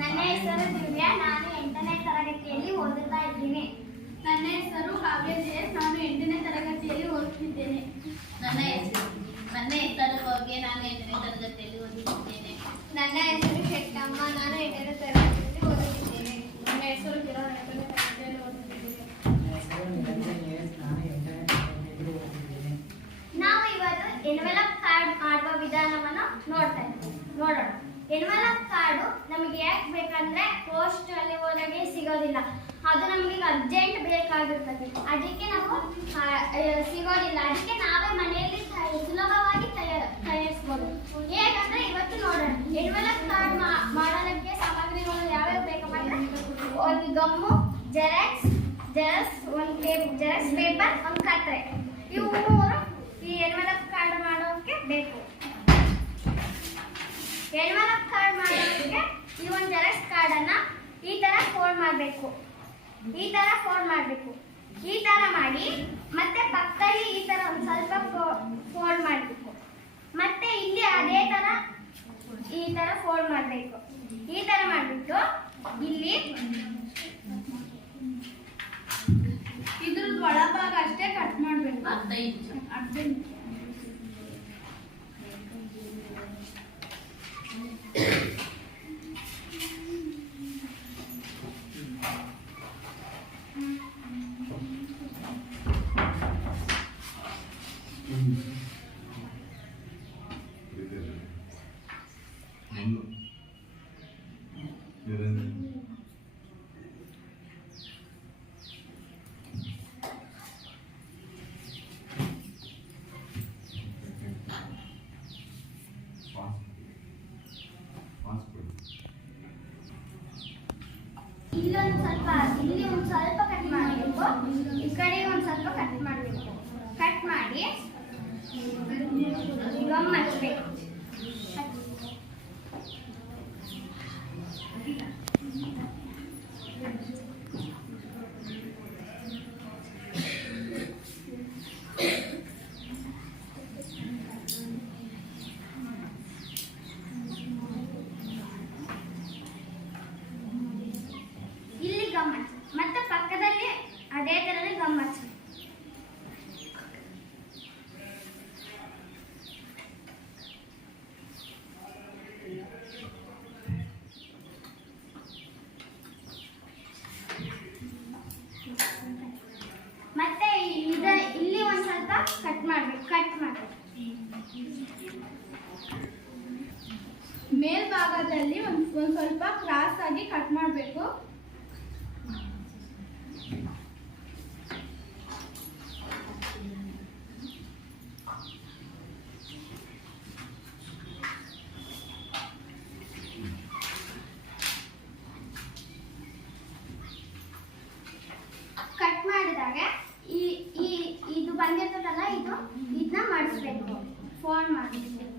ನನ್ನ ಹೆಸರು ದಿವ್ಯಾ. ನಾನು 8ನೇ ತರಗತಿಯಲ್ಲಿ ಓದುತ್ತಾ ಇದ್ದೀನಿ. ನನ್ನ ಹೆಸರು ಕಾವ್ಯ ಜಯಸ್. ನಾನು 8ನೇ ತರಗತಿಯಲ್ಲಿ ಓದುತ್ತಿದ್ದೇನೆ. ನನ್ನ ಹೆಸರು ಭವ್ಯ. ನಾನು 8ನೇ ತರಗತಿಯಲ್ಲಿ ಓದುತ್ತಿದ್ದೇನೆ. ನನ್ನ ಹೆಸರು ಶೆಟ್ಟಮ್ಮ. ನಾನು 8ನೇ ತರಗತಿಯಲ್ಲಿ ಓದುತ್ತಿದ್ದೇನೆ. ನನ್ನ ಹೆಸರು ಕಿರಣ್. 8ನೇ ತರಗತಿಯಲ್ಲಿ ಓದುತ್ತಿದ್ದೇನೆ. ನಾವು ಇವತ್ತು ಎನ್ವೆಲಪ್ ಕಾರ್ಡ್ ಮಾಡುವ ವಿಧಾನವನ್ನು ನೋಡೋಣ. ಎನ್ವೆಲಪ್ ಕಾರ್ಡು ನಮಗೆ ಯಾಕೆ ಬೇಕಂದ್ರೆ ಪೋಸ್ಟ್ ಅಲ್ಲಿ ಹೋದಾಗೆ ಸಿಗೋದಿಲ್ಲ. ಅದು ನಮಗೆ ಅರ್ಜೆಂಟ್ ಬೇಕಾಗಿರ್ತದೆ. ಅದಕ್ಕೆ ನಾವು ಸಿಗೋದಿಲ್ಲ. ಅದಕ್ಕೆ ನಾವೇ ಮನೆಯಲ್ಲಿ ಸುಲಭವಾಗಿ ತಯಾರಿಸಬಹುದು. ಹೇಗಂದ್ರೆ ಇವತ್ತು ನೋಡೋಣ. ಎನ್ವೆಲಪ್ ಕಾರ್ಡ್ ಮಾಡೋದಕ್ಕೆ ಸಾಮಗ್ರಿಗಳು ಯಾವ್ಯಾವ ಬೇಕಪ್ಪ ಅಂದ್ರೆ ಒಂದು ಗಮ್ಮು, ಜೆರಾಕ್ಸ್, ಒಂದು ಜೆರಾಕ್ಸ್ ಪೇಪರ್, ಒಂದು ಕತ್ತರೆ. ಇವು ಮೂರು ಈ ಎನ್ವೆಲಪ್ ಕಾರ್ಡ್ ಮಾಡೋಕೆ ಬೇಕು. ಎನ್ವೆಲಪ್ ಕಾರ್ಡ್ ಮಾಡೋದಕ್ಕೆ ಈ ಒಂದು ಜೆರಾಕ್ಸ್ ಕಾರ್ಡ್ ಅನ್ನ ಈ ತರ ಫೋಲ್ಡ್ ಮಾಡಬೇಕು. ಈ ತರ ಮಾಡಿ ಮತ್ತೆ ಪಕ್ಕದಲ್ಲಿ ಈ ತರ ಒಂದು ಸ್ವಲ್ಪ ಫೋಲ್ಡ್ ಮಾಡಬೇಕು. ಮತ್ತೆ ಇಲ್ಲಿ ಅದೇ ತರ ಈ ತರ ಫೋಲ್ಡ್ ಮಾಡಬೇಕು. ಈ ತರ ಮಾಡಿಬಿಟ್ಟು ಇಲ್ಲಿ ಇದ್ರ ಒಳಭಾಗ ಅಷ್ಟೇ ಕಟ್ ಮಾಡಬೇಕು. ಅರ್ಧ ಇಂಚು. ಇಲ್ಲಿ ಒಂದು ಸ್ವಲ್ಪ ಕಟ್ ಮಾಡಬೇಕು. ಈ ಕಡೆ ಒಂದು ಸ್ವಲ್ಪ ಕಟ್ ಮಾಡಬೇಕು. ಕಟ್ ಮಾಡಿ ಗಮ್ ಹಚ್ಚಬೇಕು. ಮತ್ತೆ ಪಕ್ಕದಲ್ಲಿ ಅದೇ ತರನೇ ಗಮ್ ಹಚ್ಚಿ. ಮತ್ತೆ ಇಲ್ಲಿ ಒಂದ್ ಸ್ವಲ್ಪ ಕಟ್ ಮಾಡ್ಬೇಕು. ಮೇಲ್ಭಾಗದಲ್ಲಿ ಒಂದ್ ಸ್ವಲ್ಪ ಕ್ರಾಸ್ ಆಗಿ ಕಟ್ ಮಾಡಬೇಕು. ಕಟ್ ಮಾಡಿದಾಗ ಇದು ಬಂದಿರ್ತದಲ್ಲ, ಇದನ್ನ ಮಾಡಿಸ್ಬೇಕು. ಫೋನ್ ಮಾಡಿಸ್ಬೇಕು.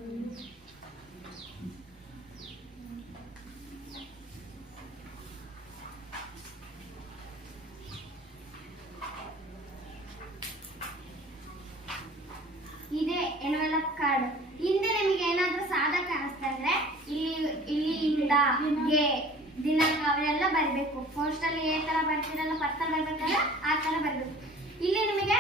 ಇದೇ ಎನ್ವೆಲಪ್ ಕಾರ್ಡ್. ಹಿಂದೆ ನಿಮಗೆ ಏನಾದ್ರೂ ಸಾದ ಕಾಣಿಸ್ತಾ ಇದ್ರೆ ಇಲ್ಲಿಂದ ದಿನಾಂಕ ಅವೆಲ್ಲ ಬರಬೇಕು. ಪೋಸ್ಟಲ್ಲಿ ಏ ತರ ಬರ್ತಿರಲ್ಲ, ಪತ್ರ ಬರ್ಬೇಕಲ್ಲ ಆ ತರ ಬರಬೇಕು. ಇಲ್ಲಿ ನಿಮಗೆ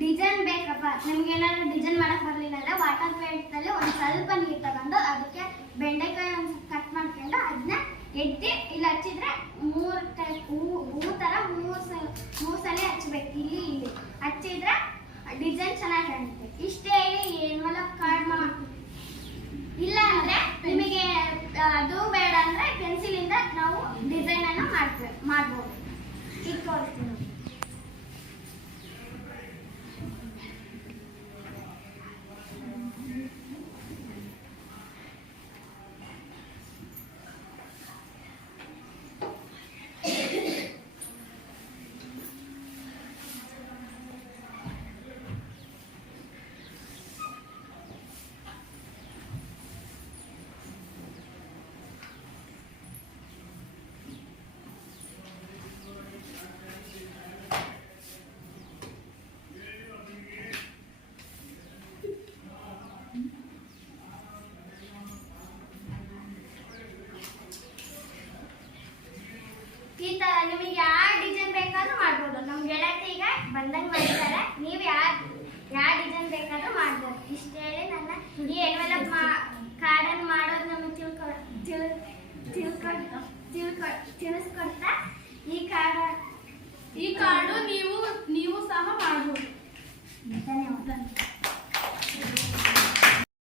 ಡಿಸೈನ್ ಬೇಕಪ್ಪ, ನಿಮ್ಗೆ ಏನಾದ್ರು ಡಿಸೈನ್ ಮಾಡಕ್ ಬರ್ಲಿಲ್ಲ ಅಂದ್ರೆ ವಾಟರ್ ಪೇಂಟಲ್ಲಿ ಒಂದು ಸ್ವಲ್ಪ ನೀರು ತಗೊಂಡು ಅದಕ್ಕೆ ಬೆಂಡೆಕಾಯಿ ಒಂದು ಕಟ್ ಮಾಡ್ಕೊಂಡು ಅದನ್ನ ಎದ್ದಿ ಇಲ್ಲಿ ಹಚ್ಚಿದ್ರೆ ಹೂ ತರ ಮೂರು ಸಲ ಹಚ್ಬೇಕು. ಇಲ್ಲಿ ಹಚ್ಚಿದ್ರೆ ಡಿಸೈನ್ ಚೆನ್ನಾಗಿ ಕಾಣುತ್ತೆ. ಇಷ್ಟೇ ಎನ್ವೆಲಪ್ ಕಾರ್ಡ್ ಇಲ್ಲ ಅಂದ್ರೆ ನಿಮಗೆ ಅದು ಬೇಡ ಅಂದ್ರೆ ಪೆನ್ಸಿಲ್ ಇಂದ ನಾವು ಡಿಸೈನ್ ಅನ್ನು ಮಾಡ್ಬೋದು. ಇದು ತೋರಿಸ್ತೀನಿ. ಈ ತರ ನಿಮಗೆ ಯಾವ ಡಿಸೈನ್ ಬೇಕಾದ್ರೂ ಮಾಡ್ಬೋದು. ನಮ್ಮ ಗೆಳತಿ ಈಗ ಬಂದಂಗೆ ಮಾಡಿದ್ದಾರೆ. ನೀವು ಯಾವ ಡಿಸೈನ್ ಬೇಕಾದ್ರೂ ಮಾಡ್ಬೋದು. ಇಷ್ಟ ಹೇಳಿ ನನ್ನ ಈ ಎನ್ವೆಲಪ್ ಕಾರ್ಡನ್ನು ಮಾಡೋದು ನಮಗೆ ತಿಳಿಸ್ಕೊಡ್ತಾ ಈ ಕಾರ್ಡು ನೀವು ಸಹ ಮಾಡ್ಬೋದು. ಧನ್ಯವಾದ.